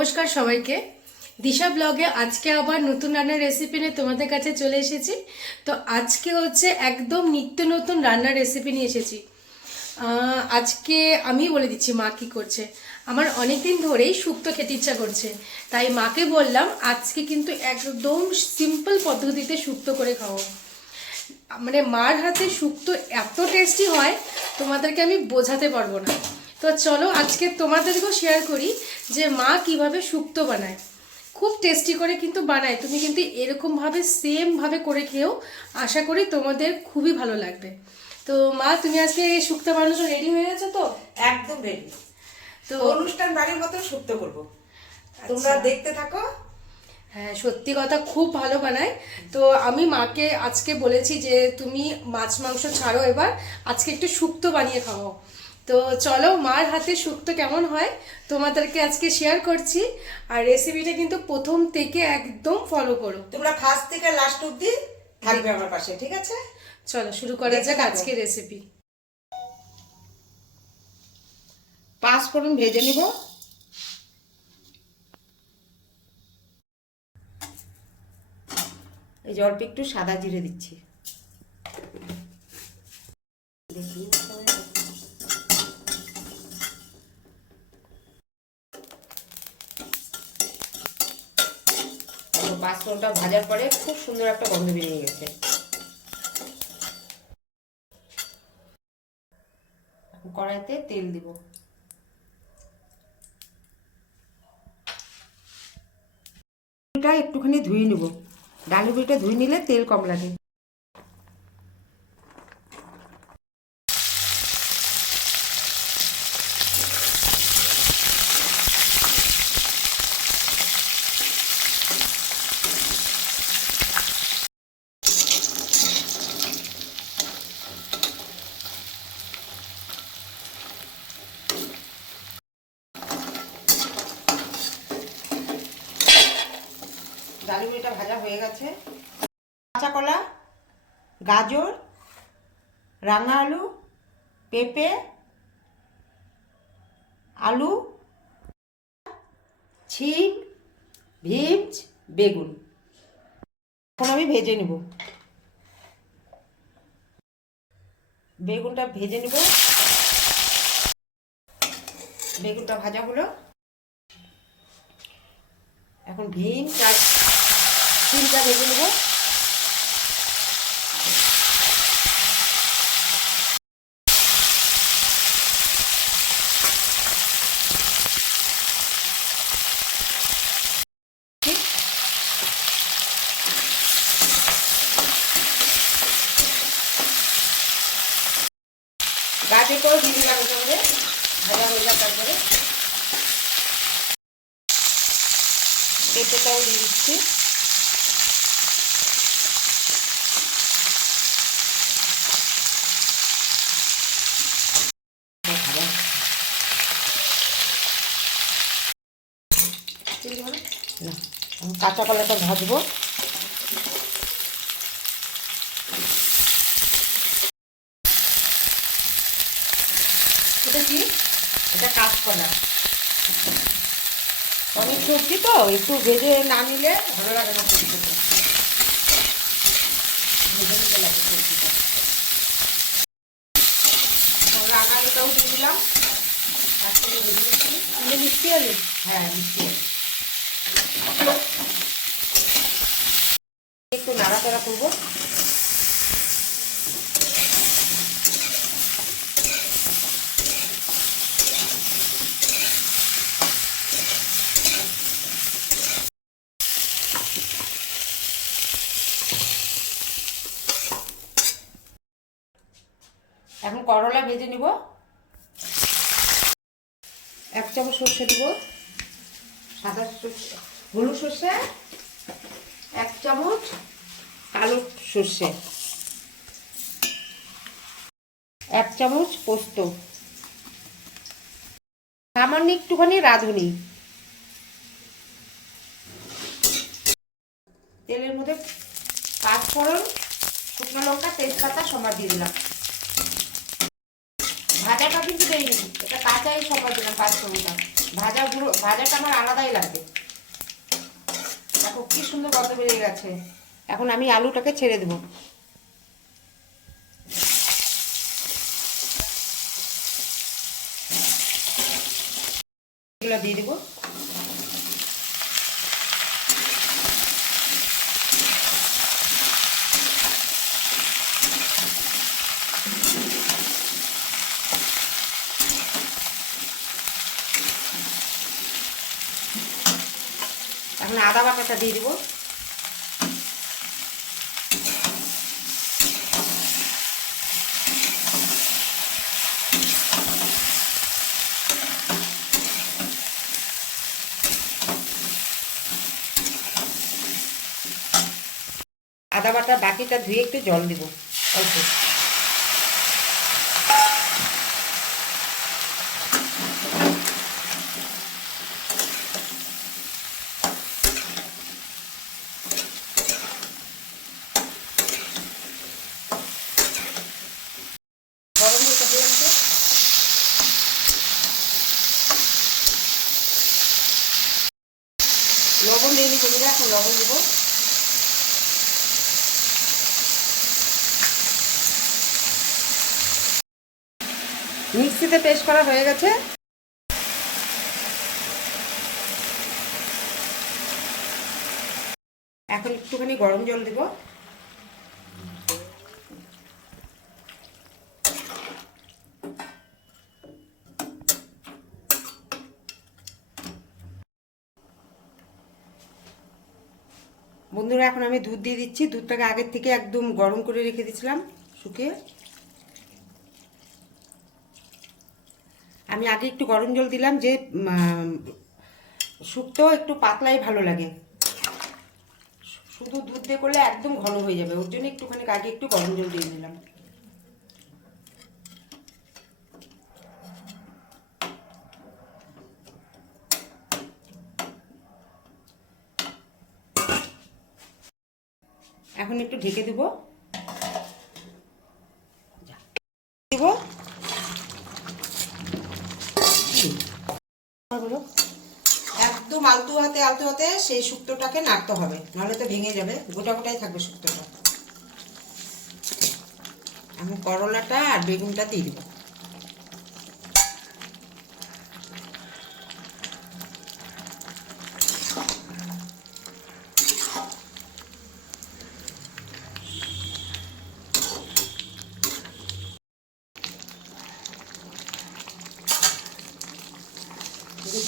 নমস্কার সবাইকে। দিশা ব্লগে আজকে আবার নতুন রান্নার রেসিপি নিয়ে তোমাদের কাছে চলে এসেছি। তো আজকে হচ্ছে একদম নিত্য নতুন রান্নার রেসিপি নিয়ে এসেছি। আজকে আমি বলে দিচ্ছি মা কি করছে। আমার অনেক দিন ধরেই শুক্তো খেতে ইচ্ছা করছে। তাই মাকে বললাম, আজকে কিন্তু একদম সিম্পল পদ্ধতিতে শুক্তো করে খাওয়া মানে মার হাতে শুক্তো এত টেস্টি হয়, তোমাদেরকে আমি বোঝাতে পারব না। তো চলো আজকে তোমাদেরকেও শেয়ার করি যে মা কীভাবে শুক্তো বানায়। খুব টেস্টি করে কিন্তু বানায়। তুমি কিন্তু এরকমভাবে সেমভাবে করে খেয়েও আশা করি তোমাদের খুবই ভালো লাগবে। তো মা তুমি আজকে এই শুক্তো বানানোর রেডি হয়ে গেছো তো? একদম রেডি তো তো অনুষ্ঠান বাড়ির মতো শুক্ত করব। তোমরা দেখতে থাকো। হ্যাঁ সত্যি কথা খুব ভালো বানায়। তো আমি মাকে আজকে বলেছি যে তুমি মাছ মাংস ছাড়ো এবার। আজকে একটু শুক্তো বানিয়ে খাওয়াও। তো চলো মার হাতে শুক্তো কেমন হয় তোমাদেরকে আজকে শেয়ার করছি। আর রেসিপিটা কিন্তু প্রথম থেকে একদম ফলো করো। তোমরা ফার্স্ট থেকে লাস্ট অব্দি থাকবে আমার পাশে ঠিক আছে? চলো শুরু করা যাক। আজকে রেসিপি পাঁচ ফোড়ন ভেজে নিব। এই যে অল্প একটু সাদা জিরে দিচ্ছি দেখি তারপর ভাজার পরে খুব সুন্দর একটা গন্ধ বেরিয়ে গেছে। কড়াইতে তেল দিব। একটুখানি ধুয়ে নেব। ডালুবিটা ধুয়ে নিলে তেল কম লাগে। ডালুমিটা ভাজা হয়ে গেছে। কাঁচা কলা, গাজর, রাঙা আলু, পেঁপে, আলু ছিম ভিমস বেগুন। এখন আমি ভেজে নেব। বেগুনটা ভেজে নেব। বেগুনটা ভাজা হলো। এখন ভিম আর সিমটা ভেজে নেব। দিয়ে দিলাম ভাজা হয়ে যাক তারপরে। পেঁপেটাও দিয়ে দিচ্ছি। না, কাঁচা কলাটা ভাজবো। এটা কি? এটা কাঁচকলা। অনেক সবজি তো একটু ভেজে না নিলে ভালো লাগে না সবজি ভেজে নিতে লাগে সবজিটা আলুটাও দিয়ে দিলাম মিষ্টি আলু? হ্যাঁ মিষ্টি আলু। একটু নাড়াচাড়া করব। এখন করলা ভেজে নিব। এক চামচ সর্ষে দিব। সাদা সর্ষে হলুদ সর্ষে, এক চামচ কালো সর্ষে, এক চামচ পোস্ত। সামান্য একটুখানি রাঁধুনি। তেলের মধ্যে পাঁচ ফোড়ন শুকনো লঙ্কা, তেজপাতা সবার দিয়ে দিলাম। ভাজাটা কিন্তু দেয়নি এটা কাঁচাই সবার দিলাম, পাঁচ ফোড়নটা। ভাজা গুঁড়ো ভাজাটা আমার আলাদাই লাগবে। দেখো কি সুন্দর গন্ধ বেরিয়ে গেছে। এখন আমি আলুটাকে ছেড়ে দেব। এগুলো দিয়ে দেবো। এখন আদা বাটাটা দিয়ে দেবো। আদা বাটা বাকিটা ধুয়ে একটু জল দিব অল্প গরম জলটা দিয়ে দিতে বন্ধুরা এখন লবণ দেবো। মিক্সিতে পেস্ট করা হয়ে গেছে। এখন একটুখানি গরম জল দেব। বন্ধুরা, এখন আমি দুধ দিয়ে দিচ্ছি। দুধটাকে আগের থেকে একদম গরম করে রেখে দিয়েছিলাম শুকিয়ে। আমি আগে একটু গরম জল দিলাম, যে শুক্তো একটু পাতলাই ভালো লাগে। শুধু দুধ দিয়ে করলে একদম ঘন হয়ে যাবে। ওর জন্য একটুখানি আগে একটু গরম জল দিয়ে দিলাম এখন একটু ঢেকে দেব। একদম আলতু হাতে আলতু হাতে সেই শুক্তোটাকে নাড়তে হবে। নাহলে তো ভেঙে যাবে। গোটা গোটাই থাকবে শুক্তোটা। আমি করলাটা আর বেগুনটা দিয়ে দেবো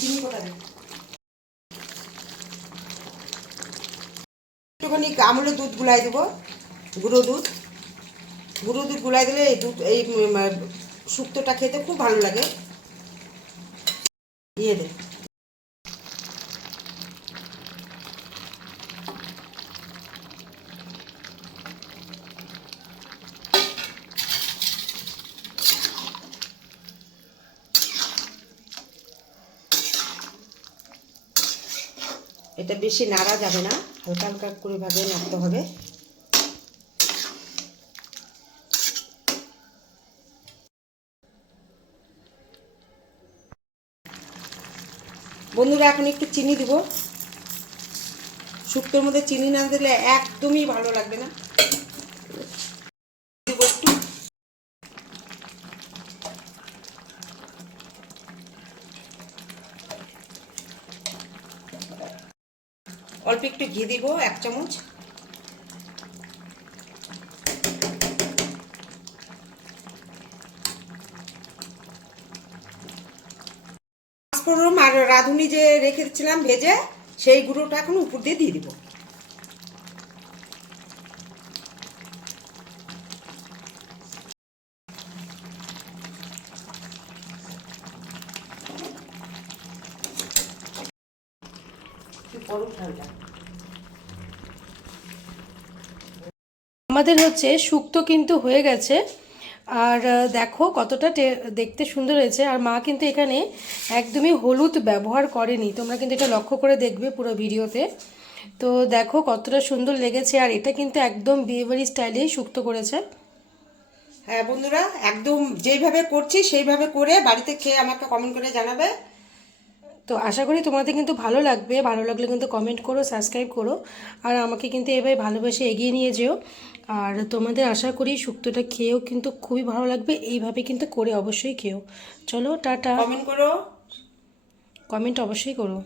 চিনি কোথা দেবো একটুখানি আমলের দুধ গুলাই দেবো। গুঁড়ো দুধ। গুঁড়ো দুধ গুলাই দিলে এই দুধ এই শুক্তোটা খেতে খুব ভালো লাগে। দিয়ে দে। এটা বেশি নাড়া যাবে না। হালকা হালকা করে ভাবে নাড়তে হবে। বন্ধুরা, এখন একটু চিনি দিব। শুক্তোর মধ্যে চিনি না দিলে একদমই ভালো লাগবে না দিব একটু অল্প একটু ঘি দিব, এক চামচ। পাঁচফোড়ন আর রাঁধুনি যে রেখেছিলাম ভেজে, সেই গুঁড়োটা এখন উপর দিয়ে দিয়ে দিব। আমাদের হচ্ছে শুক্তো কিন্তু হয়ে গেছে। আর দেখো কতটা দেখতে সুন্দর হয়েছে। আর মা কিন্তু এখানে একদমই হলুদ ব্যবহার করেনি। তোমরা কিন্তু এটা লক্ষ্য করে দেখবে পুরো ভিডিওতে। তো দেখো কতটা সুন্দর লেগেছে। আর এটা কিন্তু একদম বিয়েবাড়ি স্টাইলেই শুক্তো করেছে। হ্যাঁ বন্ধুরা, একদম যেইভাবে করছি সেইভাবে করে বাড়িতে খেয়ে আমাকে কমেন্ট করে জানাবে। তো আশা করি তোমাদের কিন্তু ভালো লাগবে। ভালো লাগলে কিন্তু কমেন্ট করো সাবস্ক্রাইব করো। আর আমাকে কিন্তু এভাবে ভালোবেসে এগিয়ে নিয়ে যেও। আর তোমাদের আশা করি শুক্তটা খেয়েও কিন্তু খুবই ভালো লাগবে। এইভাবে কিন্তু করে অবশ্যই খেও চলো টাটা। কমেন্ট করো। কমেন্ট অবশ্যই করো।